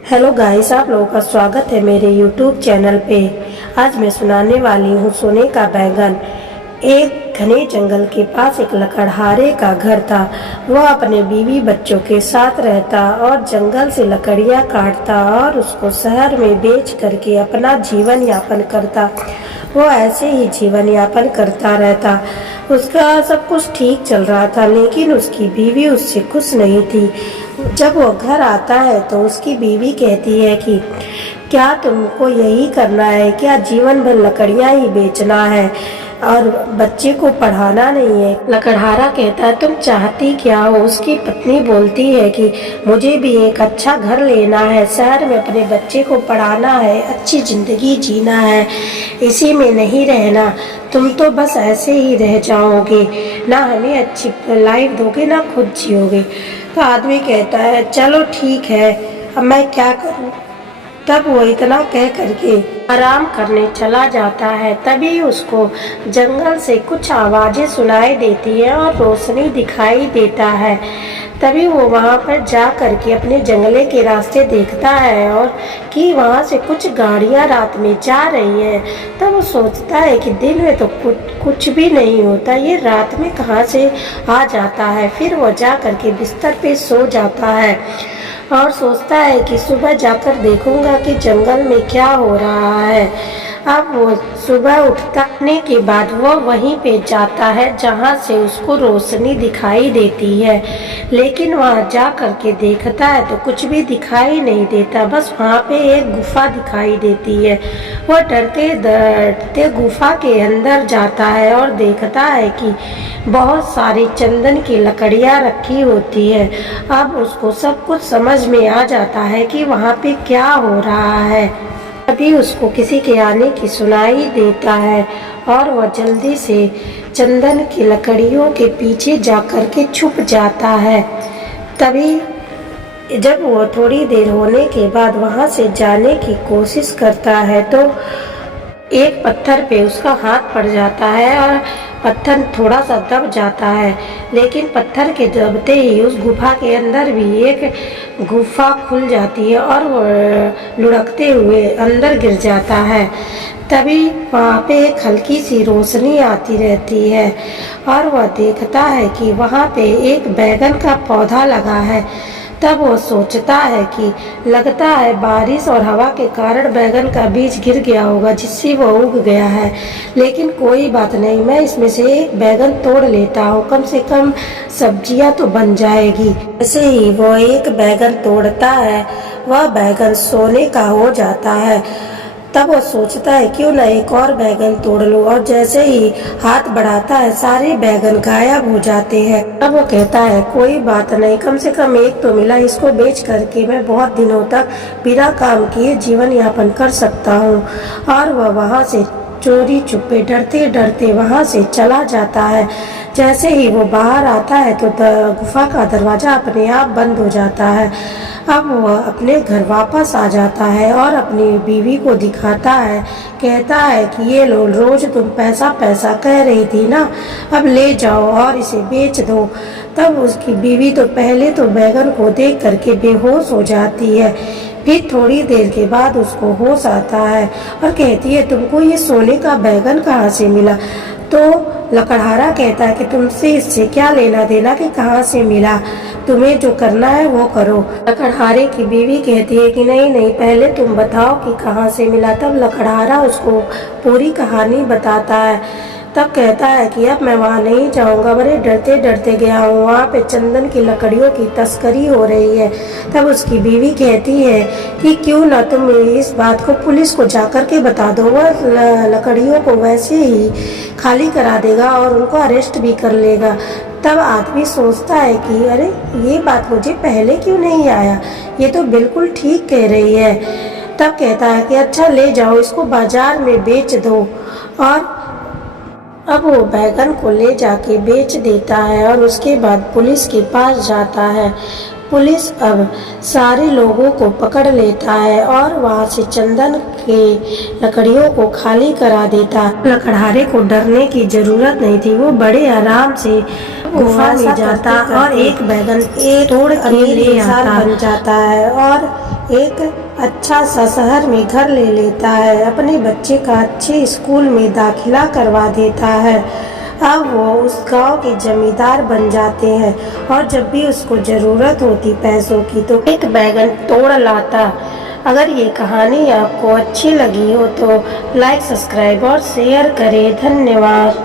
Hello guys, आप लोगों का स्वागत है मेरे यूट्यूब चैनल पे। आज मैं सुनाने वाली हूँ सोने का बैंगन। एक घने जंगल के पास एक लकड़हारे का घर था। वह अपने बीवी बच्चों के साथ रहता और जंगल से लकड़ियाँ काटता और उसको शहर में बेच करके अपना जीवन यापन करता। वो ऐसे ही जीवन यापन करता रहता। उसका सब कुछ ठीक चल रहा था, लेकिन उसकी बीवी उससे खुश नहीं थी। जब वो घर आता है तो उसकी बीवी कहती है कि क्या तुमको यही करना है? क्या जीवन भर लकड़ियां ही बेचना है और बच्चे को पढ़ाना नहीं है? लकड़हारा कहता है, तुम चाहती क्या हो? उसकी पत्नी बोलती है कि मुझे भी एक अच्छा घर लेना है, शहर में अपने बच्चे को पढ़ाना है, अच्छी जिंदगी जीना है, इसी में नहीं रहना। तुम तो बस ऐसे ही रह जाओगे, ना हमें अच्छी लाइफ दोगे ना खुद जियोगे। तो आदमी कहता है, चलो ठीक है, अब मैं क्या करूं? तब वो इतना कह करके आराम करने चला जाता है। तभी उसको जंगल से कुछ आवाजें सुनाई देती है और रोशनी दिखाई देता है। तभी वो वहाँ पर जा करके अपने जंगले के रास्ते देखता है और कि वहाँ से कुछ गाड़ियाँ रात में जा रही हैं। तब वो सोचता है कि दिन में तो कुछ भी नहीं होता, ये रात में कहाँ से आ जाता है। फिर वो जा करके बिस्तर पे सो जाता है और सोचता है कि सुबह जाकर देखूंगा कि जंगल में क्या हो रहा है। अब वो सुबह उठने के बाद वो वहीं पे जाता है जहाँ से उसको रोशनी दिखाई देती है, लेकिन वहाँ जा करके देखता है तो कुछ भी दिखाई नहीं देता, बस वहाँ पे एक गुफा दिखाई देती है। वह डरते डरते गुफा के अंदर जाता है और देखता है कि बहुत सारी चंदन की लकड़ियाँ रखी होती है। अब उसको सब कुछ समझ में आ जाता है कि वहाँ पे क्या हो रहा है। तभी उसको किसी के आने की सुनाई देता है और वह जल्दी से चंदन की लकड़ियों के पीछे जाकर के छुप जाता है। तभी जब वो थोड़ी देर होने के बाद वहां से जाने की कोशिश करता है तो एक पत्थर पे उसका हाथ पड़ जाता है और पत्थर थोड़ा सा दब जाता है, लेकिन पत्थर के दबते ही उस गुफा के अंदर भी एक गुफा खुल जाती है और वो लुढ़कते हुए अंदर गिर जाता है। तभी वहाँ पे एक हल्की सी रोशनी आती रहती है और वह देखता है कि वहाँ पे एक बैगन का पौधा लगा है। तब वो सोचता है कि लगता है बारिश और हवा के कारण बैगन का बीज गिर गया होगा, जिससे वो उग गया है। लेकिन कोई बात नहीं, मैं इसमें से एक बैगन तोड़ लेता हूँ, कम से कम सब्जियां तो बन जाएगी। ऐसे ही वो एक बैगन तोड़ता है, वह बैगन सोने का हो जाता है। तब वो सोचता है क्यों ना एक और बैगन तोड़ लूं, और जैसे ही हाथ बढ़ाता है सारे बैगन गायब हो जाते हैं। तब वो कहता है कोई बात नहीं, कम से कम एक तो मिला, इसको बेच करके मैं बहुत दिनों तक बिना काम किए जीवन यापन कर सकता हूँ। और वह वहाँ से चोरी छुपे डरते डरते वहाँ से चला जाता है। जैसे ही वो बाहर आता है तो गुफा का दरवाजा अपने आप बंद हो जाता है। अब वह अपने घर वापस आ जाता है और अपनी बीवी को दिखाता है, कहता है कि ये लो, रोज तुम पैसा पैसा कह रही थी ना, अब ले जाओ और इसे बेच दो। तब उसकी बीवी तो पहले तो बैगन को देख करके बेहोश हो जाती है, फिर थोड़ी देर के बाद उसको होश आता है और कहती है तुमको ये सोने का बैगन कहाँ से मिला? तो लकड़हारा कहता है कि तुमसे इससे क्या लेना देना कि कहाँ से मिला, तुम्हें जो करना है वो करो। लकड़हारे की बीवी कहती है कि नहीं नहीं, पहले तुम बताओ कि कहाँ से मिला। तब लकड़हारा उसको पूरी कहानी बताता है। तब कहता है कि अब मैं वहाँ नहीं जाऊँगा, बड़े डरते डरते गया हूँ, वहाँ पे चंदन की लकड़ियों की तस्करी हो रही है। तब उसकी बीवी कहती है कि क्यों ना तुम इस बात को पुलिस को जाकर के बता दो, वह लकड़ियों को वैसे ही खाली करा देगा और उनको अरेस्ट भी कर लेगा। तब आदमी सोचता है कि अरे ये बात मुझे पहले क्यों नहीं आया, ये तो बिल्कुल ठीक कह रही है। तब कहता है कि अच्छा ले जाओ, इसको बाजार में बेच दो। और अब वो बैगन को ले जाके बेच देता है और उसके बाद पुलिस के पास जाता है। पुलिस अब सारे लोगों को पकड़ लेता है और वहाँ से चंदन के लकड़ियों को खाली करा देता है। लकड़हारे को डरने की जरूरत नहीं थी, वो बड़े आराम से गुफा में जाता और एक बैगन तोड़ के ले आता बन जाता है और एक अच्छा सा शहर में घर ले लेता है, अपने बच्चे का अच्छे स्कूल में दाखिला करवा देता है। अब वो उस गांव के जमींदार बन जाते हैं और जब भी उसको ज़रूरत होती पैसों की तो एक बैगन तोड़ लाता। अगर ये कहानी आपको अच्छी लगी हो तो लाइक, सब्सक्राइब और शेयर करें। धन्यवाद।